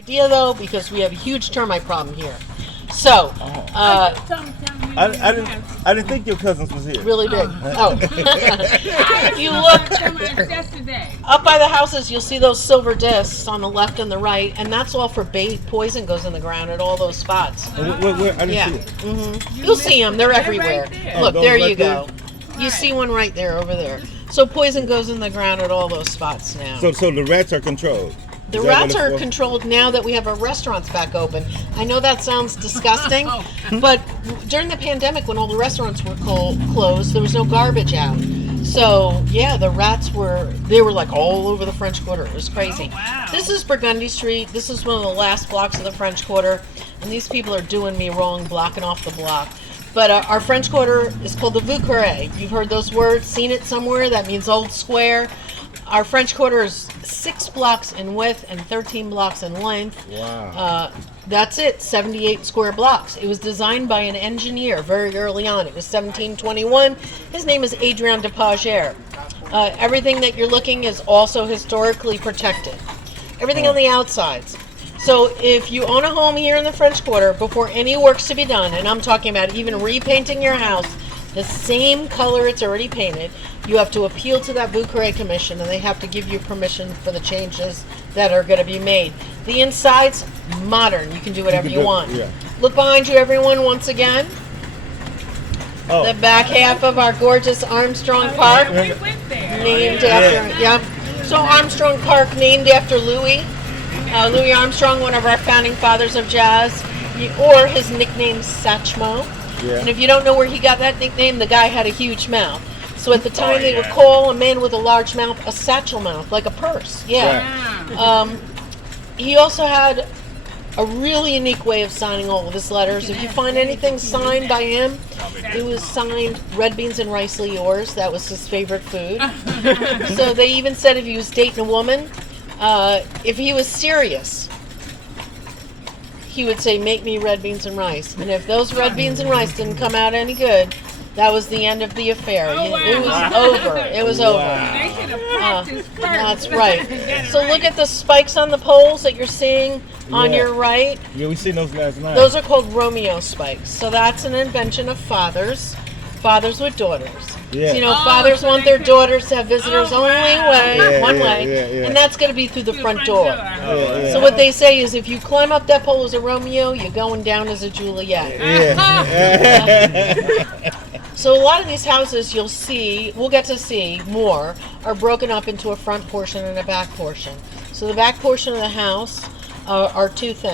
Idea though, because we have a huge termite problem here. So, I didn't think your cousins was here. really big. Oh, if you look yesterday. up by the houses, you'll see those silver discs on the left and the right, and that's all for bait. Poison goes in the ground at all those spots. Where? I didn't Yeah. see it. You'll see them. They're everywhere. right there. Look, Oh, there those you right go. You see one right there, over there. So poison goes in the ground at all those spots now. So the rats are controlled. The Is that what rats it's are for? controlled now that we have our restaurants back open. I know that sounds disgusting, but during the pandemic when all the restaurants were closed, there was no garbage out. So, yeah, the rats were like all over the French Quarter. It was crazy. Oh, wow. This is Burgundy Street. This is one of the last blocks of the French Quarter, and these people are doing me wrong, blocking off the block. But our French Quarter is called the Vieux Carré. You've heard those words, seen it somewhere. That means old square. Our French Quarter is 6 blocks in width and 13 blocks in length. Wow. That's it, 78 square blocks. It was designed by an engineer very early on. It was 1721. His name is Adrien de Pager. Everything that you're looking is also historically protected. Everything on the outsides. So if you own a home here in the French Quarter, before any work's to be done, and I'm talking about even repainting your house, the same color it's already painted, you have to appeal to that Vieux Carré Commission, and they have to give you permission for the changes that are going to be made. The inside's modern. You can do whatever you want. Yeah. Look behind you, everyone, once again. Oh. The back half of our gorgeous Armstrong Park, We went there. named after, yep. So Armstrong Park, named after Louis. Louis Armstrong, one of our founding fathers of jazz, or his nickname Satchmo. Yeah. And if you don't know where he got that nickname, the guy had a huge mouth. So at the time, they would call a man with a large mouth a satchel mouth, like a purse. Yeah. Wow. He also had a really unique way of signing all of his letters. If you find anything signed by him, it was signed red beans and rice yours. That was his favorite food. So they even said if he was dating a woman, if he was serious, he would say, "Make me red beans and rice." And if those red beans and rice didn't come out any good, that was the end of the affair. Oh, wow. It was over. It was over. They should have practiced first. That's right. So look at the spikes on the poles that you're seeing on Yeah. your right. Yeah, we seen those last night. Those are called Romeo spikes. So that's an invention of fathers with daughters. Yeah. So, you know, Oh, fathers so want they their could- daughters to have visitors Oh, only wow. way, Yeah, one yeah, way, yeah. and that's going to be through the front door. Yeah. So what they say is, if you climb up that pole as a Romeo, you're going down as a Juliet. Yeah. So a lot of these houses we'll get to see more, are broken up into a front portion and a back portion. So the back portion of the house are two things.